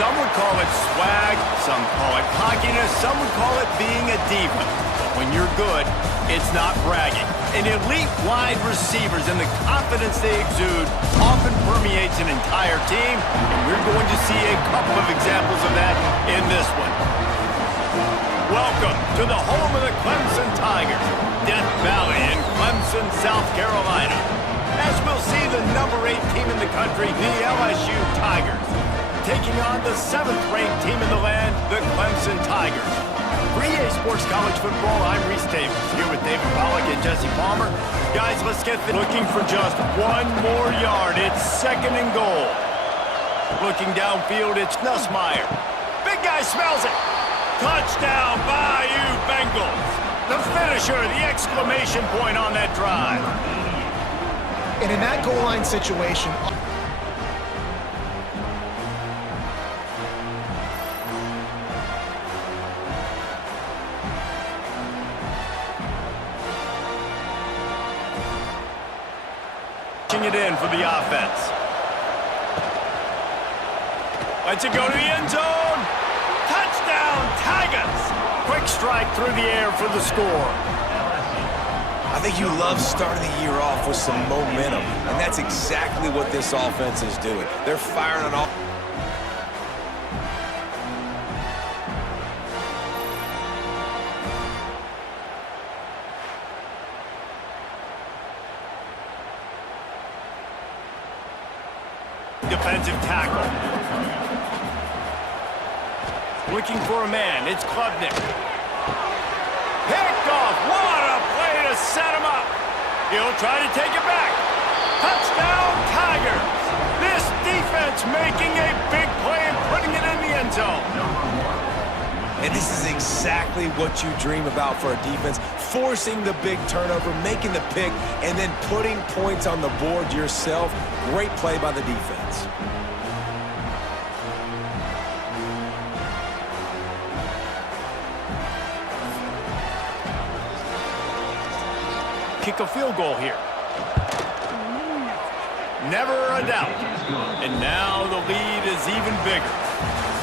Some would call it swag, some call it cockiness, some would call it being a diva. But when you're good, it's not bragging. And elite wide receivers and the confidence they exude often permeates an entire team, and we're going to see a couple of examples of that in this one. Welcome to the home of the Clemson Tigers, Death Valley in Clemson, South Carolina. As we'll see the number 8 team in the country, the LSU Tigers, taking on the 7th-ranked team in the land, the Clemson Tigers. For EA Sports College Football, I'm Reese Davis, here with David Pollack and Jesse Palmer. Guys, let's get looking for just one more yard. It's 2nd and goal. Looking downfield, it's Nussmeier. Big guy smells it. Touchdown, Bayou Bengals. The finisher, the exclamation point on that drive. And in that goal line situation, it in for the offense. Lets it go to the end zone. Touchdown, Tigers. Quick strike through the air for the score. I think you love starting the year off with some momentum, and that's exactly what this offense is doing. They're firing on all. Defensive tackle. Looking for a man. It's Klubnik. Picked off. What a play to set him up. He'll try to take it back. Touchdown, Tigers. This defense making a big play and putting it in the end zone. And this is exactly what you dream about for a defense. Forcing the big turnover, making the pick, and then putting points on the board yourself. Great play by the defense. Kick a field goal here. Never a doubt. And now the lead is even bigger.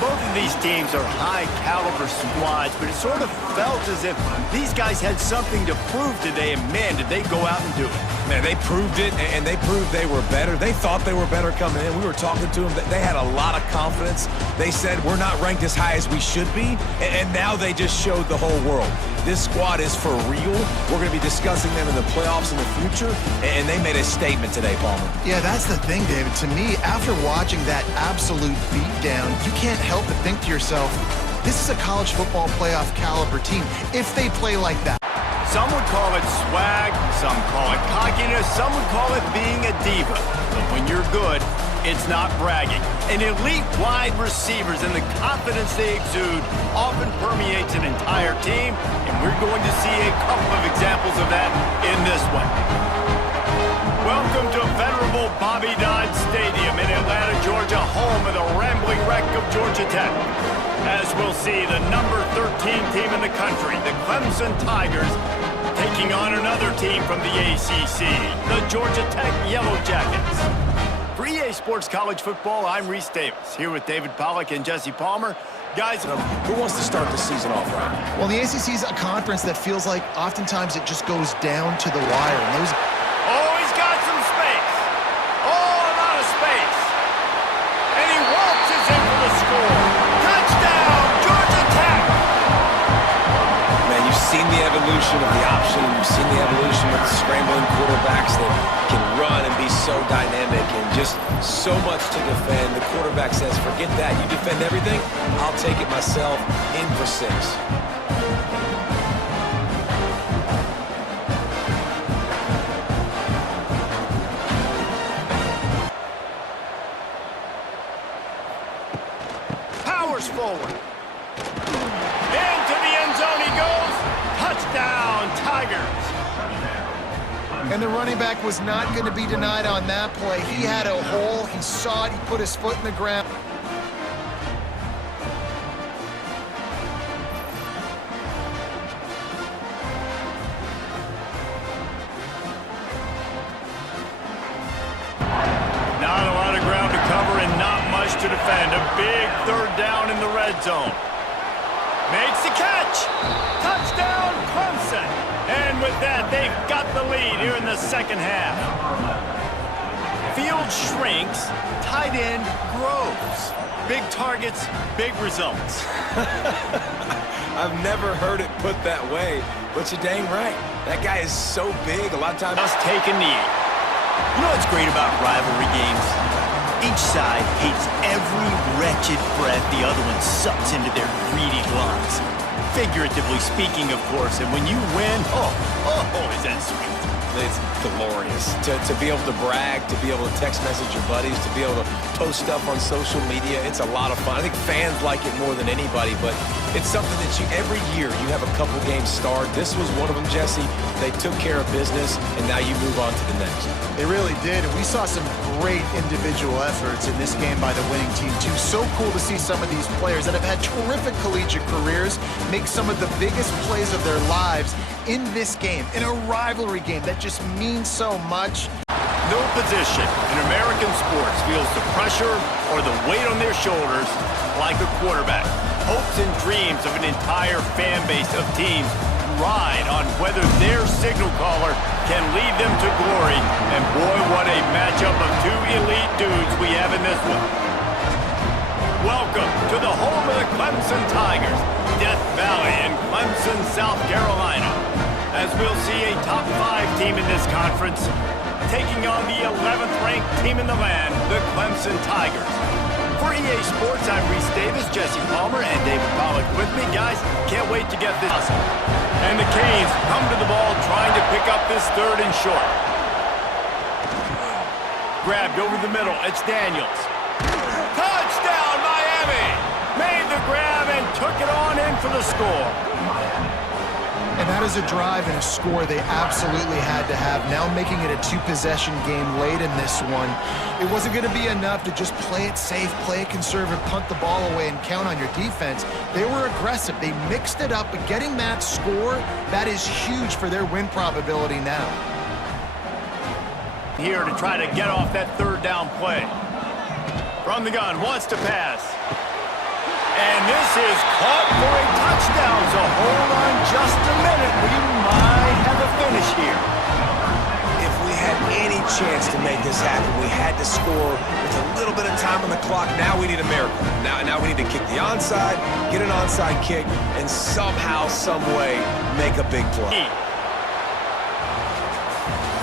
Both of these teams are high-caliber squads, but it sort of felt as if these guys had something to prove today, and man, did they go out and do it. Man, they proved it, and they proved they were better. They thought they were better coming in. We were talking to them. They had a lot of confidence. They said, we're not ranked as high as we should be, and now they just showed the whole world. This squad is for real. We're going to be discussing them in the playoffs in the future, and they made a statement today, Palmer. yeah, that's the thing, David. To me, after watching that absolute beatdown, you can't help but think to yourself, this is a college football playoff caliber team if they play like that. Some would call it swag, some call it cockiness, some would call it being a diva. But when you're good, it's not bragging. And elite wide receivers and the confidence they exude often permeates an entire team, and we're going to see a couple of examples of that in this one. Welcome to venerable Bobby Dodd Stadium in Atlanta, Georgia, home of the rambling wreck of Georgia Tech. As we'll see, the number 13 team in the country, the Clemson Tigers, taking on another team from the ACC, the Georgia Tech Yellow Jackets. For EA Sports College Football, I'm Reese Davis, here with David Pollack and Jesse Palmer. Guys, who wants to start the season off right? Well, the ACC is a conference that feels like oftentimes it just goes down to the wire. And those... Oh, he's got some space. Oh, a lot of space. And he waltzes in for the score. Touchdown, Georgia Tech. Man, you've seen the evolution of the option. You've seen the evolution of the scrambling quarterbacks that can run and be so dynamic and just so much to defend. The quarterback says, forget that. You defend everything, I'll take it myself. In for 6. Forward. Into the end zone he goes. Touchdown, Tigers. And the running back was not going to be denied on that play. He had a hole. He saw it. He put his foot in the ground. Not a lot of ground to cover and not much to defend. defend. A big third down in the red zone. Makes the catch. Touchdown, Clemson. And with that, they've got the lead here in the second half. Field shrinks, tight end grows. Big targets, big results. I've never heard it put that way, but you're dang right. That guy is so big, a lot of times. Just take a knee. You know what's great about rivalry games? Each side hates every wretched breath the other one sucks into their greedy lungs. Figuratively speaking, of course, and when you win, oh, is that sweet. It's glorious to be able to brag, to be able to text message your buddies, to be able to post stuff on social media. It's a lot of fun. I think fans like it more than anybody, but it's something that every year you have a couple games start. This was one of them, Jesse. They took care of business, and now you move on to the next. They really did, and we saw some great individual efforts in this game by the winning team, too. So cool to see some of these players that have had terrific collegiate careers make some of the biggest plays of their lives in this game, in a rivalry game that just means so much. No position in American sports feels the pressure or the weight on their shoulders like a quarterback. Hopes and dreams of an entire fan base of teams ride on whether their signal caller can lead them to glory. And boy, what a matchup of two elite dudes we have in this one. Welcome to the home of the Clemson Tigers, Death Valley in Clemson, South Carolina. As we'll see a top 5 team in this conference taking on the 11th ranked team in the land, the Clemson Tigers. For EA Sports, I'm Reese Davis, Jesse Palmer, and David Pollack with me. Guys, can't wait to get this. And the Canes come to the ball trying to pick up this third and short. Grabbed over the middle, it's Daniels. Touchdown, Miami! Made the grab and took it on in for the score. And that is a drive and a score they absolutely had to have. Now making it a 2-possession game late in this one. It wasn't going to be enough to just play it safe, play it conservative, punt the ball away, and count on your defense. They were aggressive. They mixed it up, but getting that score, that is huge for their win probability now. Here to try to get off that third down play. From the gun, wants to pass. And this is caught for a touchdown, so hold on just a minute. We might have a finish here. If we had any chance to make this happen, we had to score with a little bit of time on the clock. Now we need a miracle. Now we need to kick the onside, get an onside kick, and somehow, some way, make a big play.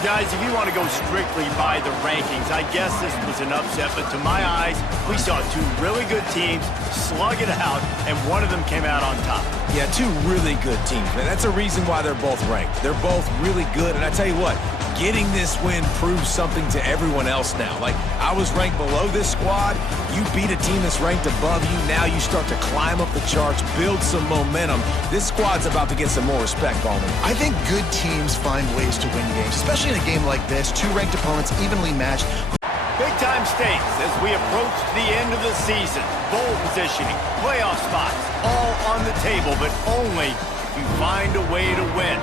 Guys, if you want to go strictly by the rankings, I guess this was an upset, but to my eyes, we saw two really good teams slug it out, and one of them came out on top. Yeah, two really good teams, man. That's a reason why they're both ranked. They're both really good, and I tell you what, getting this win proves something to everyone else now. Like, I was ranked below this squad. You beat a team that's ranked above you. Now you start to climb up the charts, build some momentum. This squad's about to get some more respect on them. I think good teams find ways to win games, especially in a game like this. Two ranked opponents evenly matched. Big-time stakes as we approach the end of the season. Bowl positioning, playoff spots, all on the table, but only if you find a way to win.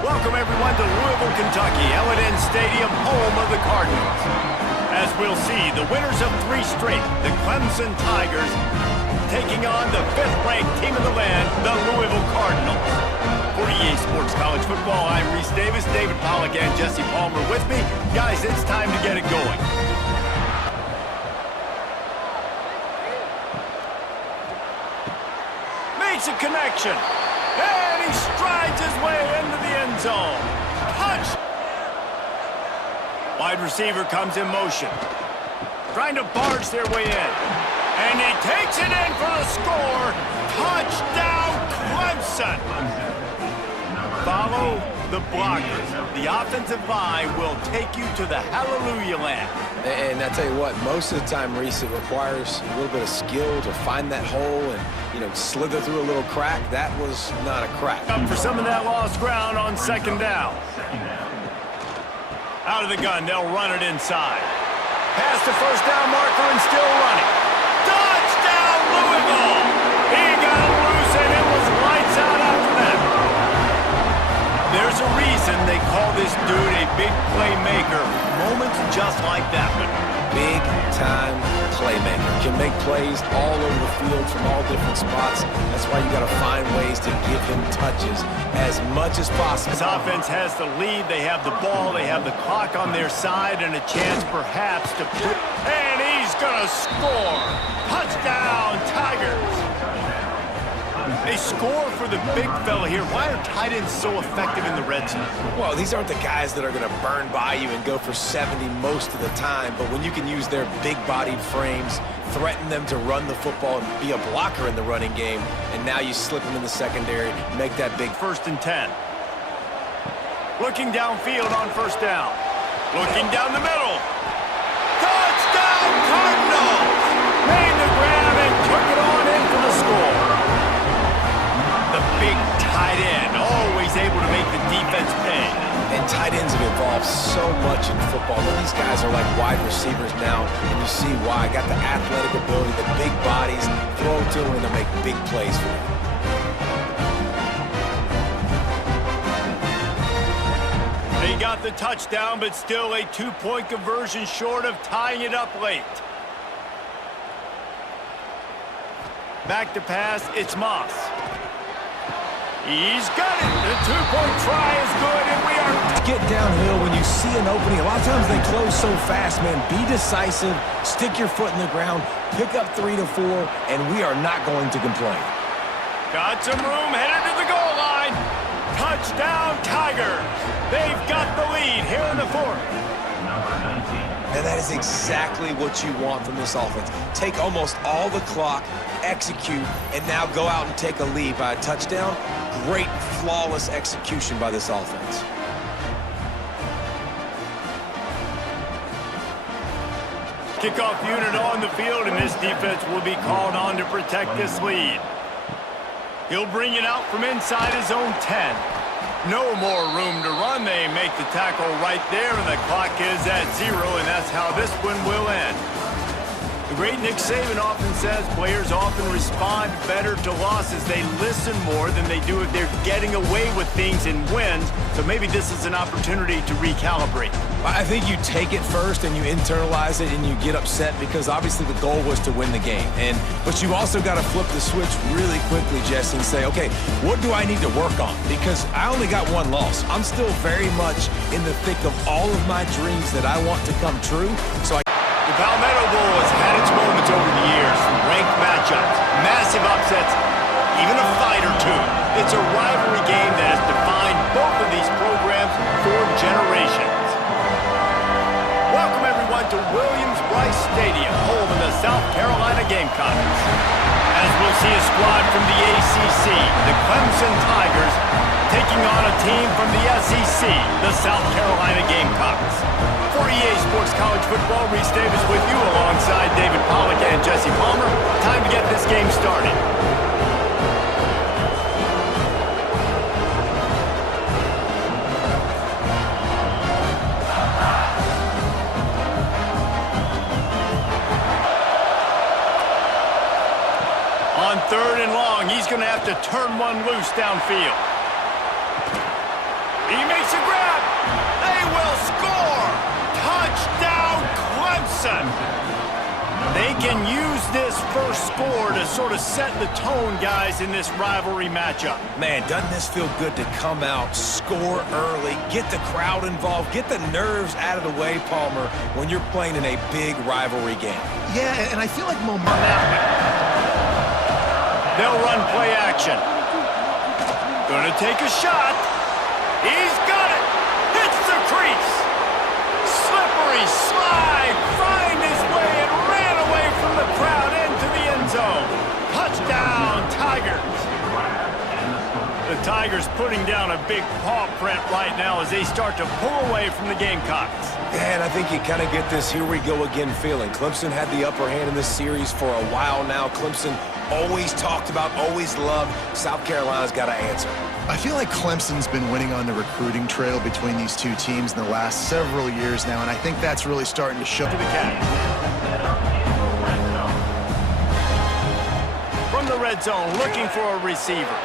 Welcome, everyone, to Louisville, Kentucky, L&N Stadium, home of the Cardinals. As we'll see, the winners of 3 straight, the Clemson Tigers, taking on the 5th-ranked team in the land, the Louisville Cardinals. For EA Sports College Football, I'm Reese Davis, David Pollack, and Jesse Palmer with me. Guys, it's time to get it going. Makes a connection. And he strides his way into the end zone. Touch! Wide receiver comes in motion. Trying to barge their way in. And he takes it in for the score. Touchdown, Clemson! Follow the blockers. The offensive line will take you to the hallelujah land. And I tell you what, most of the time, Reese, it requires a little bit of skill to find that hole and, slither through a little crack. That was not a crack. Up for some of that lost ground on second down. Out of the gun, they'll run it inside. Past the first down marker and still running. Touchdown, Louisville! He got it loose and it was lights out after that. There's a reason they call this dude a big playmaker. Moments just like that one. big-time playmaker. Can make plays all over the field from all different spots. That's why you got to find ways to give him touches as much as possible. This offense has the lead. They have the ball. They have the clock on their side and a chance perhaps to put... And he's going to score. Touchdown, Tigers. They score for the big fella here. Why are tight ends so effective in the red zone? Well, these aren't the guys that are going to burn by you and go for 70 most of the time, but when you can use their big-bodied frames, threaten them to run the football and be a blocker in the running game, and now you slip them in the secondary, make that big 1st and 10. Looking downfield on 1st down. Looking down the middle. Touchdown, Cardinals! Made the grab and took it on in for the score. The big tight end, always able to make the defense pay. And tight ends have evolved so much in football. These guys are like wide receivers now, and you see why. Got the athletic ability, the big bodies, throw to them, and they make big plays for them. They got the touchdown, but still a 2-point conversion short of tying it up late. Back to pass, it's Moss. He's got it. The 2-point try is good, and we are... Get downhill when you see an opening. A lot of times they close so fast, man. Be decisive, stick your foot in the ground, pick up 3 to 4, and we are not going to complain. Got some room, headed to the goal line. Touchdown, Tigers. They've got the lead here in the 4th. And that is exactly what you want from this offense. Take almost all the clock, execute, and now go out and take a lead by a touchdown. Great, flawless execution by this offense. Kickoff unit on the field, and this defense will be called on to protect this lead. He'll bring it out from inside his own 10. No more room to run. They make the tackle right there, and the clock is at 0, and that's how this one will end. The great Nick Saban often says players often respond better to losses. They listen more than they do if they're getting away with things in wins. So maybe this is an opportunity to recalibrate. I think you take it first and you internalize it and you get upset because obviously the goal was to win the game. But you also got to flip the switch really quickly, Jesse, and say, okay, what do I need to work on? Because I only got one loss. I'm still very much in the thick of all of my dreams that I want to come true. The Palmetto Bowl has had its moments over the years. Ranked matchups, massive upsets, even a fight or two. It's a rivalry game that has defined both of these programs for generations. Welcome everyone to Williams-Brice Stadium, home of the South Carolina Gamecocks. As we'll see a squad from the ACC, the Clemson Tigers, taking on a team from the SEC, the South Carolina Gamecocks. For EA Sports College Football, Reese Davis with you alongside David Pollack and Jesse Palmer. Time to get this game started. On 3rd and long, he's going to have to turn one loose downfield. He makes a grab. They will score. Touchdown, Clemson. They can use this first score to sort of set the tone, guys, in this rivalry matchup. Man, doesn't this feel good to come out, score early, get the crowd involved, get the nerves out of the way, Palmer, when you're playing in a big rivalry game? Yeah, and I feel like momentum. They'll run play action. Gonna take a shot. He's got it. Hits the crease. Slippery slide. Find his way and ran away from the crowd into the end zone. Touchdown, Tigers. The Tigers putting down a big paw print right now as they start to pull away from the Gamecocks. Yeah, and I think you kind of get this here we go again feeling. Clemson had the upper hand in this series for a while now. Clemson always talked about, always loved. South Carolina's got to answer. I feel like Clemson's been winning on the recruiting trail between these two teams in the last several years now, and I think that's really starting to show. To the catch. From the red zone, looking for a receiver.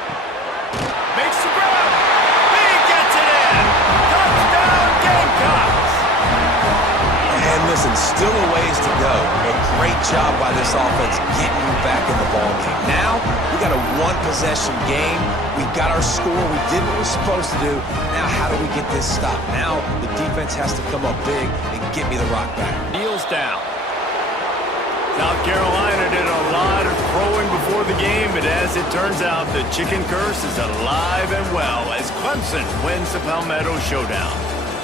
Makes the grab. He gets it in. Touchdown, Gamecocks. And listen, still a ways to go, but great job by this offense getting you back in the ballgame. Now, we got a one-possession game. We got our score. We did what we're supposed to do. Now, how do we get this stopped? Now, the defense has to come up big and get me the rock back. Kneels down. South Carolina did a lot of throwing before the game, but as it turns out, the chicken curse is alive and well as Clemson wins the Palmetto Showdown.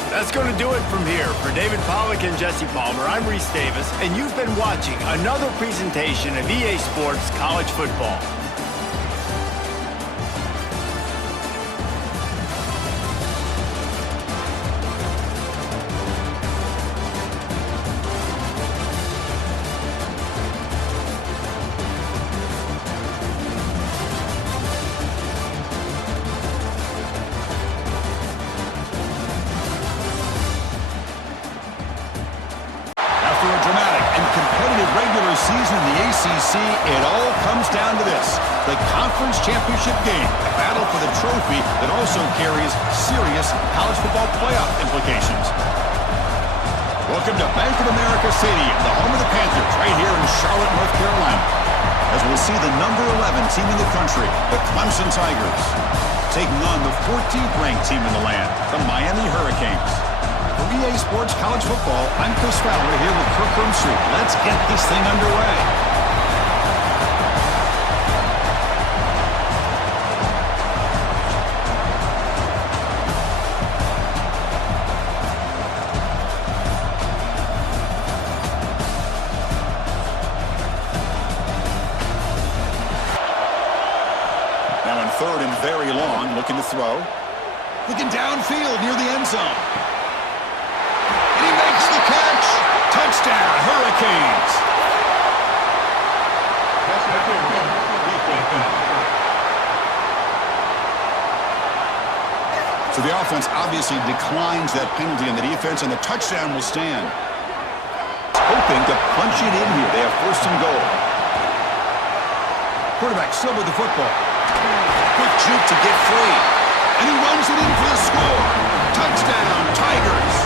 That's going to do it from here. For David Pollack and Jesse Palmer, I'm Reese Davis, and you've been watching another presentation of EA Sports College Football. Season in the ACC, it all comes down to this: the conference championship game, a battle for the trophy that also carries serious college football playoff implications. Welcome to Bank of America Stadium, the home of the Panthers, right here in Charlotte, North Carolina, as we'll see the number 11 team in the country, the Clemson Tigers, taking on the 14th ranked team in the land, the Miami Hurricanes. For EA Sports College Football, I'm Chris Fowler here with Kirk Broomstreet. Let's get this thing underway. Now in third and very long, looking to throw. Looking downfield near the end zone. Touchdown, Hurricanes! So the offense obviously declines that penalty on the defense, and the touchdown will stand. Hoping to punch it in here. They have first and goal. Quarterback still with the football. Quick juke to get free. And he runs it in for the score. Touchdown, Tigers!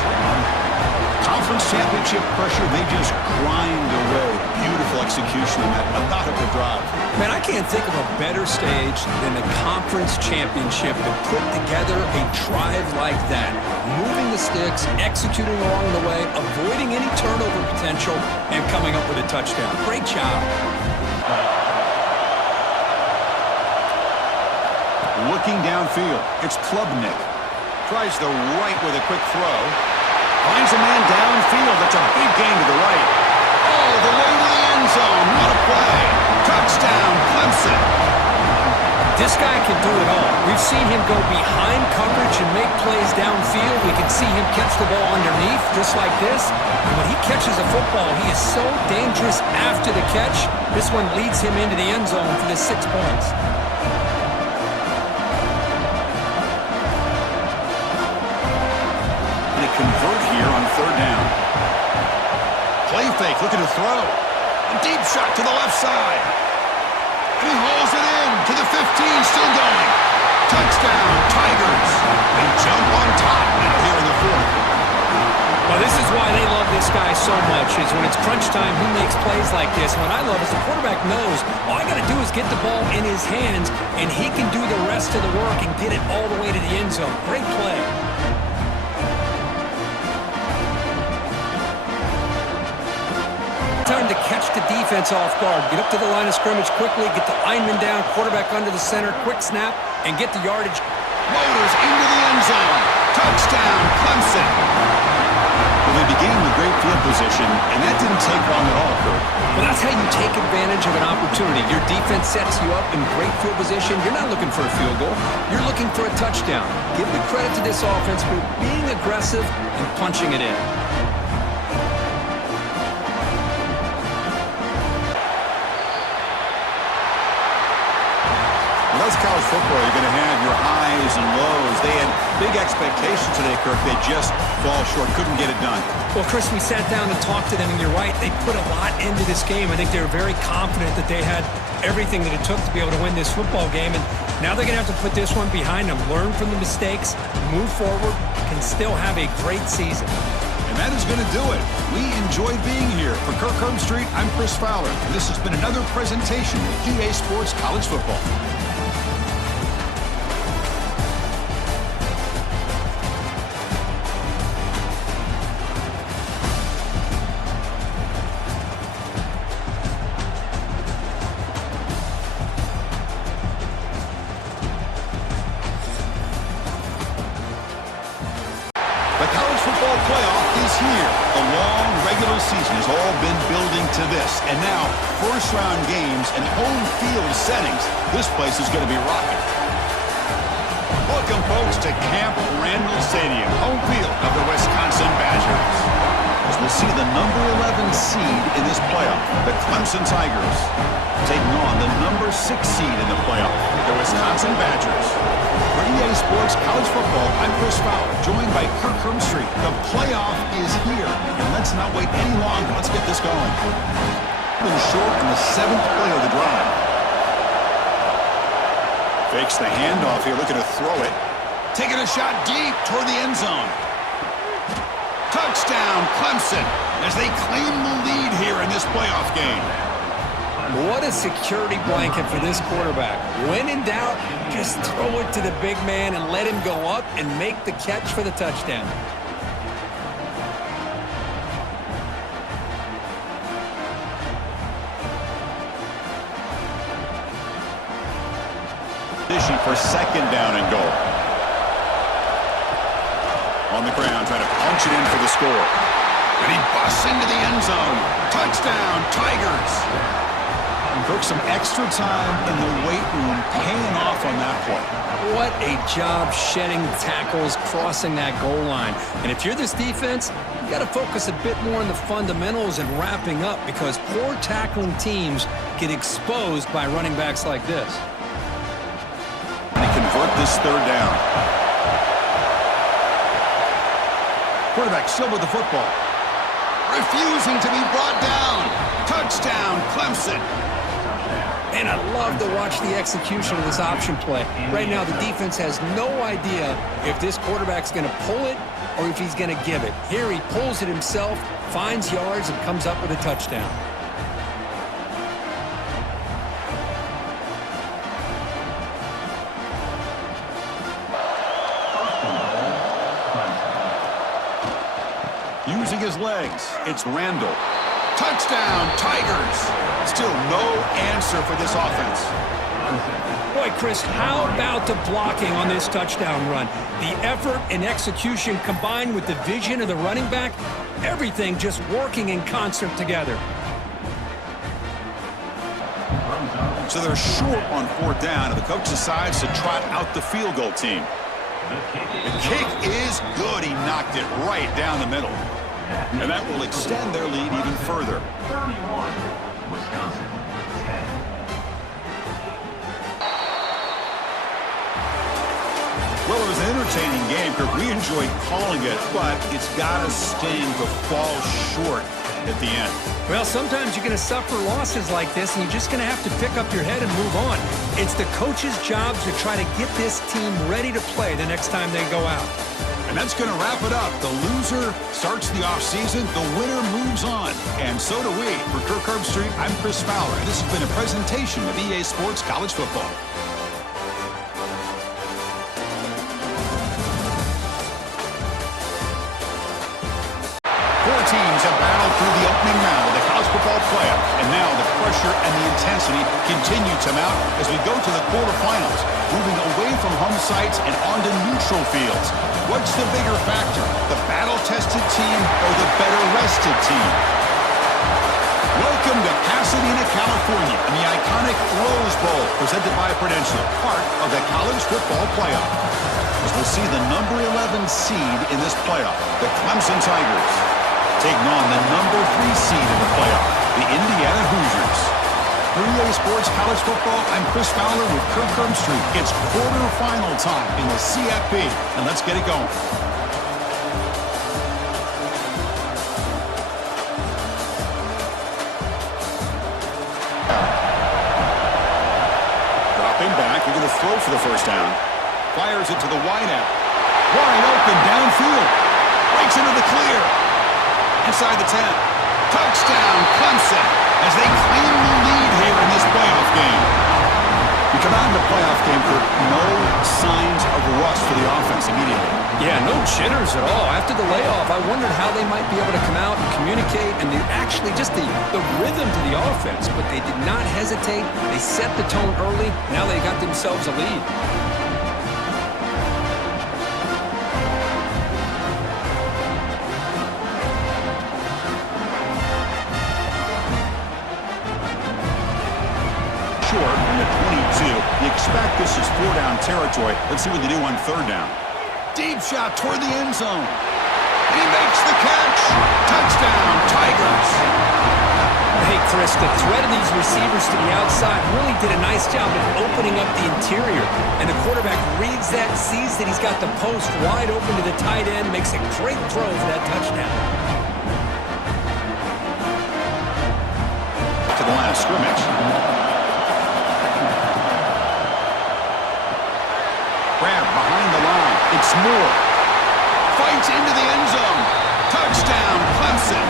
Conference championship pressure, they just grind away. Beautiful execution on that methodical drive. Man, I can't think of a better stage than the conference championship to put together a drive like that. Moving the sticks, executing along the way, avoiding any turnover potential, and coming up with a touchdown. Great job. Looking downfield, it's Klubnik. Tries the right with a quick throw. Finds a man downfield. That's a big gain to the right. Oh, the way to the end zone. What a play. Touchdown, Clemson. This guy can do it all. We've seen him go behind coverage and make plays downfield. We can see him catch the ball underneath, just like this. And when he catches a football, he is so dangerous after the catch. This one leads him into the end zone for the 6 points. Convert here on third down. Play fake, looking to throw. A deep shot to the left side. And he hauls it in to the 15, still going. Touchdown, Tigers. They jump on top now here in the fourth. Well, this is why they love this guy so much, is when it's crunch time, he makes plays like this. What I love is the quarterback knows all I got to do is get the ball in his hands, and he can do the rest of the work and get it all the way to the end zone. Great play. Time to catch the defense off guard. Get up to the line of scrimmage quickly, get the lineman down, quarterback under the center, quick snap, and get the yardage. Motors into the end zone. Touchdown, Clemson. Well, they began with great field position, and that didn't take long at all, Kirk. Well, that's how you take advantage of an opportunity. Your defense sets you up in great field position. You're not looking for a field goal. You're looking for a touchdown. Give the credit to this offense for being aggressive and punching it in. That's college football. You're going to have your highs and lows. They had big expectations today, Kirk. They just fall short. Couldn't get it done. Well, Chris, we sat down and talked to them, and you're right. They put a lot into this game. I think they were very confident that they had everything that it took to be able to win this football game. And now they're going to have to put this one behind them, learn from the mistakes, move forward, can still have a great season. And And that is going to do it. We enjoyed being here. For Kirk Herbstreit, I'm Chris Fowler. And this has been another presentation of EA Sports College Football. The college football playoff is here. The long regular season has all been building to this. And now, first-round games and home field settings. This place is going to be rocking. Welcome, folks, to Camp Randall Stadium, home field of the Wisconsin Badgers. As we'll see the number 11 seed in this playoff, the Clemson Tigers, taking on the number 6 seed in the playoff, the Wisconsin Badgers. For EA Sports College Football, I'm Chris Fowler, joined by Kirk Herbstreit. The playoff is here, and let's not wait any longer. Let's get this going. Been short in the 7th play of the drive. Fakes the handoff here, looking to throw it. Taking a shot deep toward the end zone. Touchdown, Clemson, as they claim the lead here in this playoff game. What a security blanket for this quarterback. When in doubt, just throw it to the big man and let him go up and make the catch for the touchdown. Position for 2nd down and goal. On the ground, trying to punch it in for the score. And he busts into the end zone. Touchdown, Tigers. Took some extra time in the weight room, paying off on that play. What a job shedding tackles, crossing that goal line. And if you're this defense, you got to focus a bit more on the fundamentals and wrapping up, because poor tackling teams get exposed by running backs like this. They convert this 3rd down. Quarterback still with the football. Refusing to be brought down. Touchdown, Clemson. And I love to watch the execution of this option play. Right now, the defense has no idea if this quarterback's going to pull it or if he's going to give it. Here he pulls it himself, finds yards, and comes up with a touchdown. Using his legs, it's Randall. Touchdown, Tigers. Still no answer for this offense. Boy, Chris, how about the blocking on this touchdown run? The effort and execution combined with the vision of the running back, everything just working in concert together. So they're short on 4th down, and the coach decides to trot out the field goal team. The kick is good. He knocked it right down the middle. And that will extend their lead even further. 31, Wisconsin, 10. Well, it was an entertaining game, Kirk. We enjoyed calling it, but it's got to sting to fall short at the end. Well, sometimes you're going to suffer losses like this, and you're just going to have to pick up your head and move on. It's the coach's job to try to get this team ready to play the next time they go out. And that's going to wrap it up. The loser starts the offseason. The winner moves on. And so do we. For Kirk Herbstreit, I'm Chris Fowler. And this has been a presentation of EA Sports College Football. Four teams have battled through the opening round of the college football playoff. And now the pressure and the intensity continue to mount as we go to the quarterfinals, moving away from home sites and onto neutral fields. What's the bigger factor, the battle-tested team or the better-rested team? Welcome to Pasadena, California, and the iconic Rose Bowl, presented by Prudential, part of the college football playoff. As we'll see the number 11 seed in this playoff, the Clemson Tigers, taking on the number 3 seed in the playoff, the Indiana Hoosiers. For EA Sports College Football, I'm Chris Fowler with Kirk Herbstreit. It's quarterfinal time in the CFP, and let's get it going. Dropping back, we're going to throw for the first down. Fires it to the wide out. Wide open downfield. Breaks into the clear. Inside the 10. Touchdown, Clemson, as they claim the lead here in this playoff game. You come out in the playoff game for no signs of rust for the offense immediately. Yeah, no jitters at all. After the layoff, I wondered how they might be able to come out and communicate and actually just the rhythm to the offense. But they did not hesitate. They set the tone early. Now they got themselves a lead. Short from the 22. You expect this is 4-down territory. Let's see what they do on 3rd down. Deep shot toward the end zone. And he makes the catch. Touchdown, Tigers. Hey, Chris, the threat of these receivers to the outside really did a nice job of opening up the interior. And the quarterback reads that, sees that he's got the post wide open to the tight end, makes a great throw for that touchdown. To the line of scrimmage. Grab behind the line. It's Moore. Fights into the end zone. Touchdown, Clemson.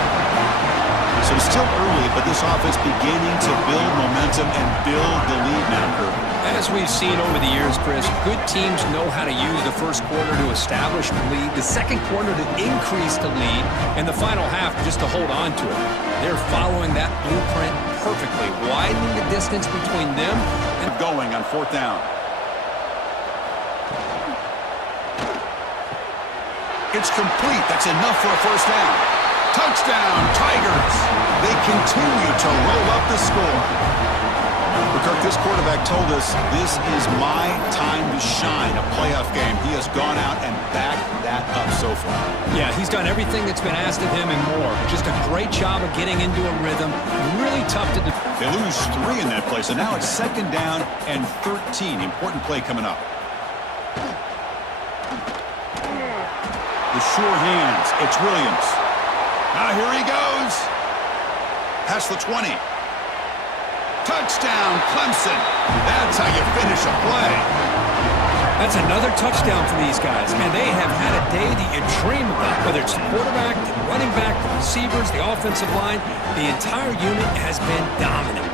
So it's still early, but this offense beginning to build momentum and build the lead now, Kurt. As we've seen over the years, Chris, good teams know how to use the first quarter to establish the lead, the second quarter to increase the lead, and the final half just to hold on to it. They're following that blueprint perfectly, widening the distance between them and going on 4th down. It's complete. That's enough for a 1st down. Touchdown, Tigers. They continue to roll up the score. But Kirk, this quarterback told us this is my time to shine, a playoff game. He has gone out and backed that up so far. yeah, he's done everything that's been asked of him and more. Just a great job of getting into a rhythm. Really tough to defend. They lose 3 in that play, so now it's 2nd down and 13. Important play coming up. The sure hands. It's Williams. Now here he goes. Past the 20. Touchdown, Clemson. That's how you finish a play. That's another touchdown for these guys. Man, they have had a day that you dream about. Whether it's the quarterback, the running back, the receivers, the offensive line, the entire unit has been dominant.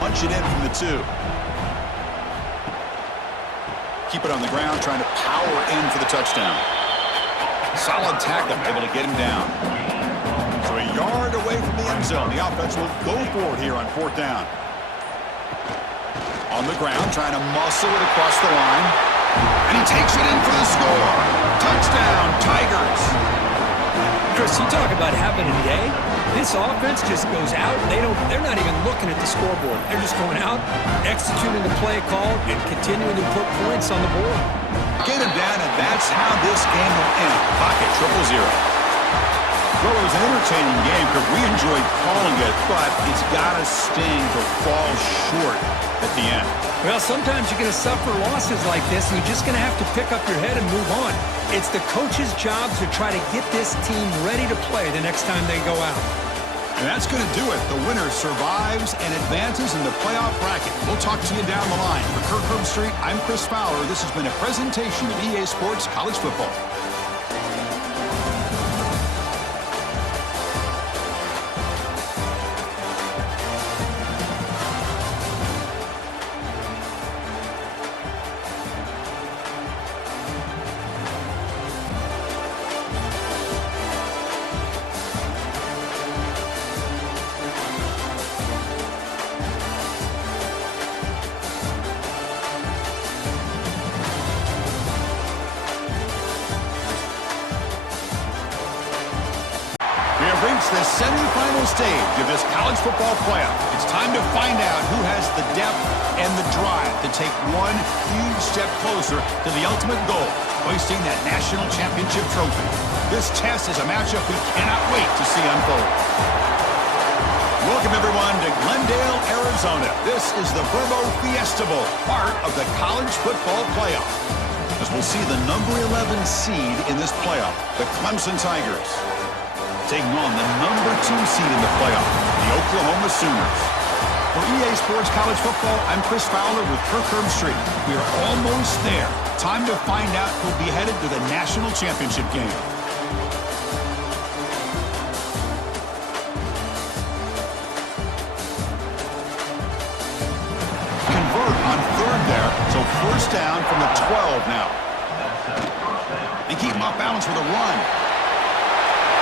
Punch it in from the 2. Keep it on the ground, trying to power in for the touchdown. Solid tackle, able to get him down. So a yard away from the end zone. The offense will go for it here on 4th down. On the ground, trying to muscle it across the line. And he takes it in for the score. Touchdown, Tigers. Chris, you talk about having a day. This offense just goes out. They're not even looking at the scoreboard. They're just going out, executing the play call, and continuing to put points on the board. Get him down, and that's how this game will end. Pocket 0-0. Well, it was an entertaining game because we enjoyed calling it, but it's got to sting to fall short at the end. Well, sometimes you're going to suffer losses like this, and you're just going to have to pick up your head and move on. It's the coach's job to try to get this team ready to play the next time they go out. And that's going to do it. The winner survives and advances in the playoff bracket. We'll talk to you down the line. For Kirk Herbstreit, I'm Chris Fowler. This has been a presentation of EA Sports College Football. Reached the semifinal stage of this college football playoff. It's time to find out who has the depth and the drive to take one huge step closer to the ultimate goal, hoisting that national championship trophy. This test is a matchup we cannot wait to see unfold. Welcome, everyone, to Glendale, Arizona. This is the Verbo Fiesta Bowl, part of the college football playoff. As we'll see the number 11 seed in this playoff, the Clemson Tigers, taking on the #2 seed in the playoff, the Oklahoma Sooners. For EA Sports College Football, I'm Chris Fowler with Kirk Herbstreit. We are almost there. Time to find out who'll be headed to the national championship game. Convert on 3rd there, so 1st down from the 12 now. And keep them off balance with a run.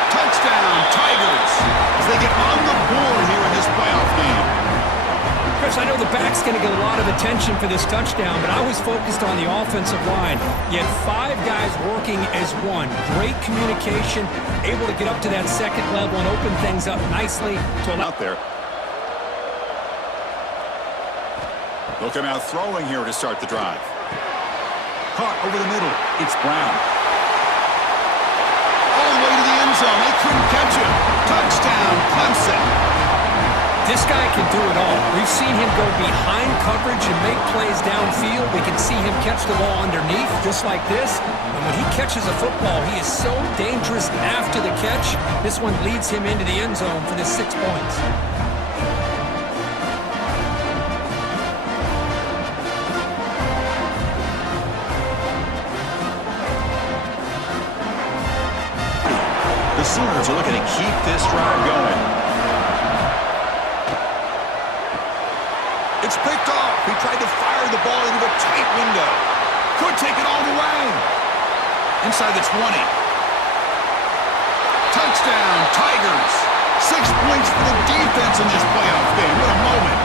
Touchdown, Tigers, as they get on the board here in this playoff game. Chris, I know the back's going to get a lot of attention for this touchdown, but I was focused on the offensive line. You had 5 guys working as one. Great communication, able to get up to that 2nd level and open things up nicely to allow. Out there. They'll come out throwing here to start the drive. Caught over the middle. It's Brown. All the way to the end zone. They couldn't catch him. Touchdown, Clemson. This guy can do it all. We've seen him go behind coverage and make plays downfield. We can see him catch the ball underneath, just like this. And when he catches a football, he is so dangerous after the catch. This one leads him into the end zone for the 6 points. The Sooners are looking to keep this drive going. It's picked off. He tried to fire the ball into a tight window. Could take it all the way. Inside the 20. Touchdown, Tigers. 6 points for the defense in this playoff game. What a moment.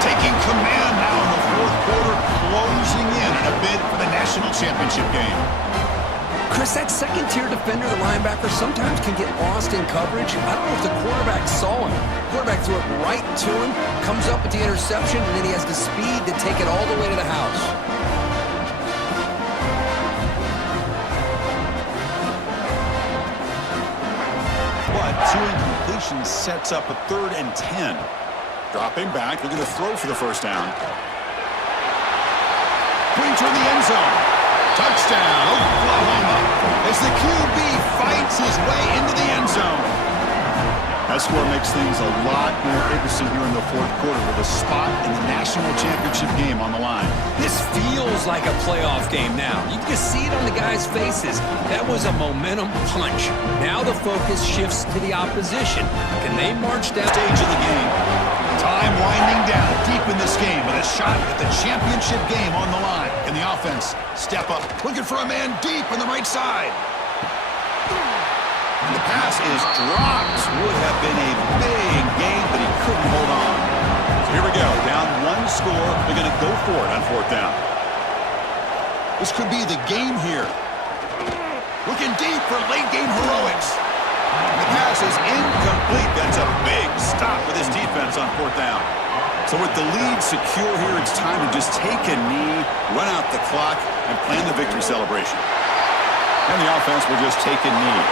Taking command now in the 4th quarter, closing in a bid for the national championship game. Chris, that 2nd-tier defender, the linebacker, sometimes can get lost in coverage. I don't know if the quarterback saw him. The quarterback threw it right to him, comes up with the interception, and then he has the speed to take it all the way to the house. But 2 incompletions sets up a 3rd and 10. Dropping back, looking to throw for the 1st down. Pointer in the end zone. Touchdown, Oklahoma, as the QB fights his way into the end zone. That score makes things a lot more interesting here in the 4th quarter with a spot in the national championship game on the line. This feels like a playoff game now. You can just see it on the guys' faces. That was a momentum punch. Now the focus shifts to the opposition. Can they march down? Stage of the game. Time winding down deep in this game with a shot at the championship game on the line. And the offense step up, looking for a man deep on the right side. And the pass is dropped. Would have been a big game, but he couldn't hold on. So here we go, down 1 score. They're going to go for it on 4th down. This could be the game here. Looking deep for late game heroics. The pass is incomplete. That's a big stop for this defense on 4th down. So with the lead secure here, it's time to just take a knee, run out the clock, and plan the victory celebration. And the offense will just take a knee.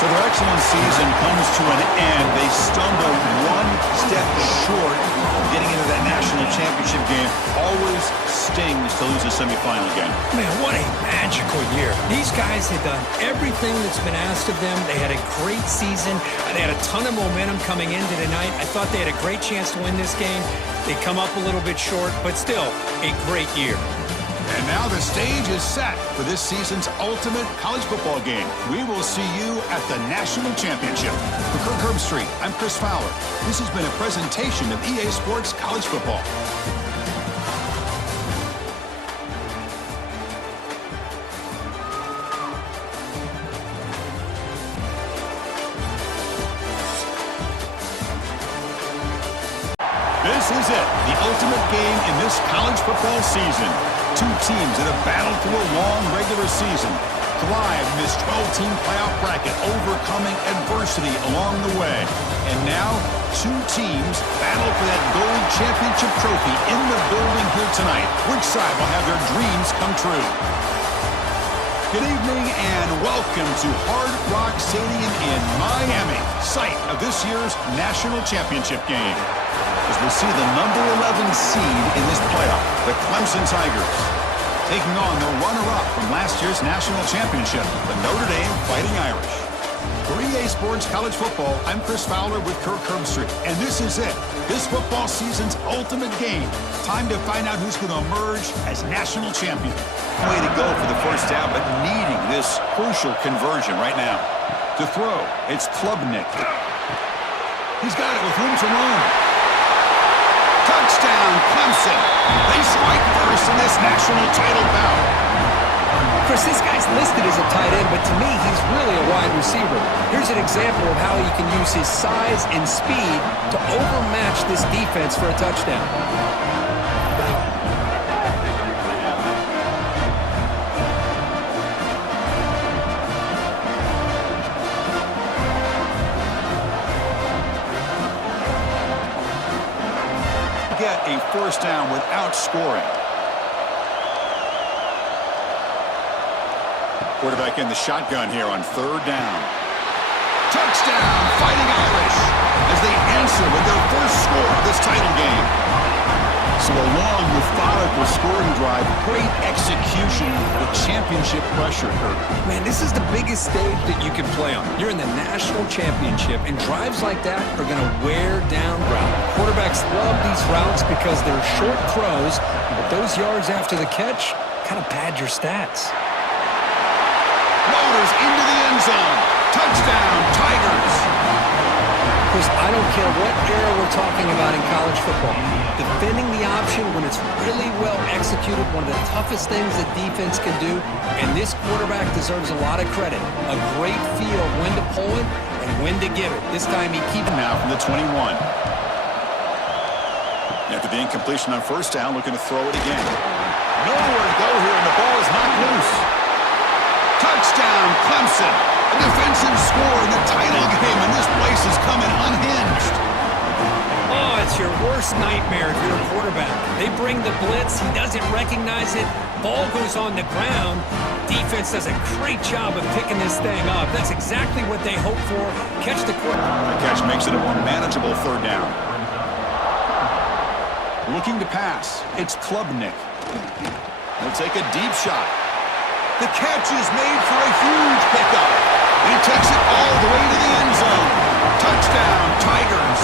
So their excellent season comes to an end. They stumble 1 step short of getting into that national championship game. Always stings to lose a semifinal game. Man, what a magical year. These guys had done everything that's been asked of them. They had a great season. They had a ton of momentum coming into tonight. I thought they had a great chance to win this game. They come up a little bit short, but still a great year. And now the stage is set for this season's ultimate college football game. We will see you at the national championship. For Kirk Herbstreit, I'm Chris Fowler. This has been a presentation of EA Sports College Football. This is it, the ultimate game in this college football season. 2 teams that have battled through a long regular season, thrived in this 12-team playoff bracket, overcoming adversity along the way. And now, 2 teams battle for that gold championship trophy in the building here tonight. Which side will have their dreams come true? Good evening and welcome to Hard Rock Stadium in Miami, site of this year's national championship game. As we see the number 11 seed in this playoff, the Clemson Tigers, taking on the runner-up from last year's national championship, the Notre Dame Fighting Irish. For EA Sports College Football, I'm Chris Fowler with Kirk Herbstreit, and this is it. This football season's ultimate game. Time to find out who's going to emerge as national champion. Way to go for the first down, but needing this crucial conversion right now. To throw, it's Klubnik. He's got it with room to run. Touchdown, Clemson. They strike first in this national title bout. Chris, this guy's listed as a tight end, but to me, he's really a wide receiver. Here's an example of how he can use his size and speed to overmatch this defense for a touchdown. Get a first down without scoring. Quarterback in the shotgun here on third down. Touchdown, Fighting Irish, as they answer with their first score of this title game. So a long, methodical scoring drive, great execution with championship pressure, Kirk. Man, this is the biggest stage that you can play on. You're in the national championship, and drives like that are going to wear down route. Quarterbacks love these routes because they're short throws, but those yards after the catch kind of pad your stats. Loaders into the end zone. Touchdown, Tigers. Chris, I don't care what era we're talking about in college football. Defending the option when it's really well executed, one of the toughest things that defense can do, and this quarterback deserves a lot of credit. A great feel of when to pull it and when to give it. This time he keeps it. Now from the 21. After the incompletion on first down, looking to throw it again. Nowhere to go here, and the ball is knocked loose. Touchdown, Clemson. A defensive score in the title game, and this place is coming unhinged. Oh, it's your worst nightmare if you're a quarterback. They bring the blitz. He doesn't recognize it. Ball goes on the ground. Defense does a great job of picking this thing up. That's exactly what they hope for. Catch the quarterback. The catch makes it a more manageable third down. Looking to pass. It's Klubnik. He'll take a deep shot. The catch is made for a huge pickup. And he takes it all the way to the end zone. Touchdown, Tigers.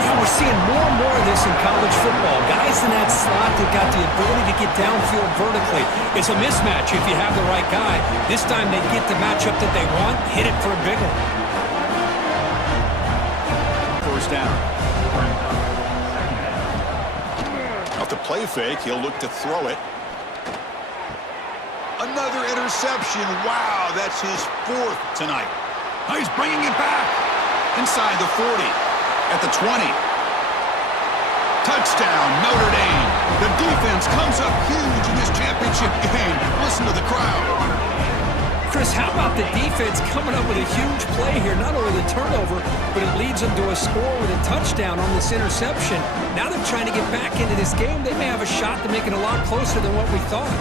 Yeah, we're seeing more and more of this in college football. Guys in that slot that got the ability to get downfield vertically. It's a mismatch if you have the right guy. This time they get the matchup that they want, hit it for a big one. First down. Off the play fake, he'll look to throw it. Another interception. Wow, that's his fourth tonight. Oh, he's bringing it back. Inside the 40. At the 20. Touchdown, Notre Dame. The defense comes up huge in this championship game. Listen to the crowd. Chris, how about the defense coming up with a huge play here? Not only the turnover, but it leads them to a score with a touchdown on this interception. Now they're trying to get back into this game. They may have a shot to make it a lot closer than what we thought.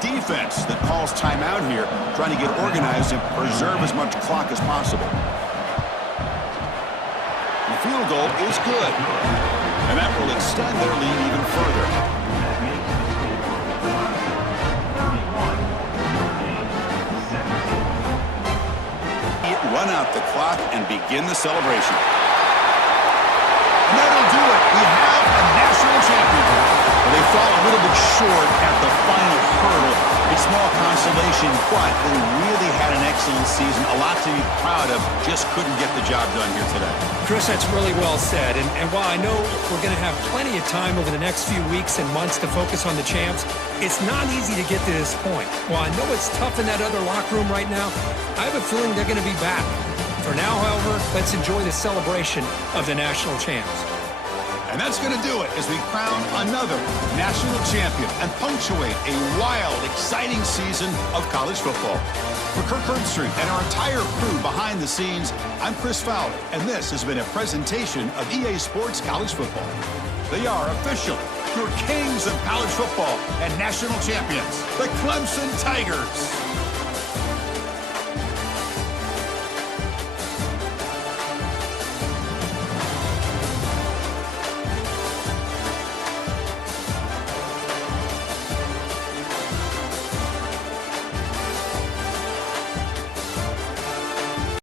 Defense that calls timeout here, trying to get organized and preserve as much clock as possible. The field goal is good, and that will extend their lead even further. Run out the clock and begin the celebration. And that'll do it. We have a national champion. They fall a little bit short at the final hurdle. It's small consolation, but they really had an excellent season. A lot to be proud of. Just couldn't get the job done here today. Chris, that's really well said. And while I know we're going to have plenty of time over the next few weeks and months to focus on the champs, it's not easy to get to this point. While I know it's tough in that other locker room right now, I have a feeling they're going to be back. For now, however, let's enjoy the celebration of the national champs. And that's going to do it as we crown another national champion and punctuate a wild, exciting season of college football. For Kirk Herbstreit and our entire crew behind the scenes, I'm Chris Fowler, and this has been a presentation of EA Sports College Football. They are officially your kings of college football and national champions, the Clemson Tigers.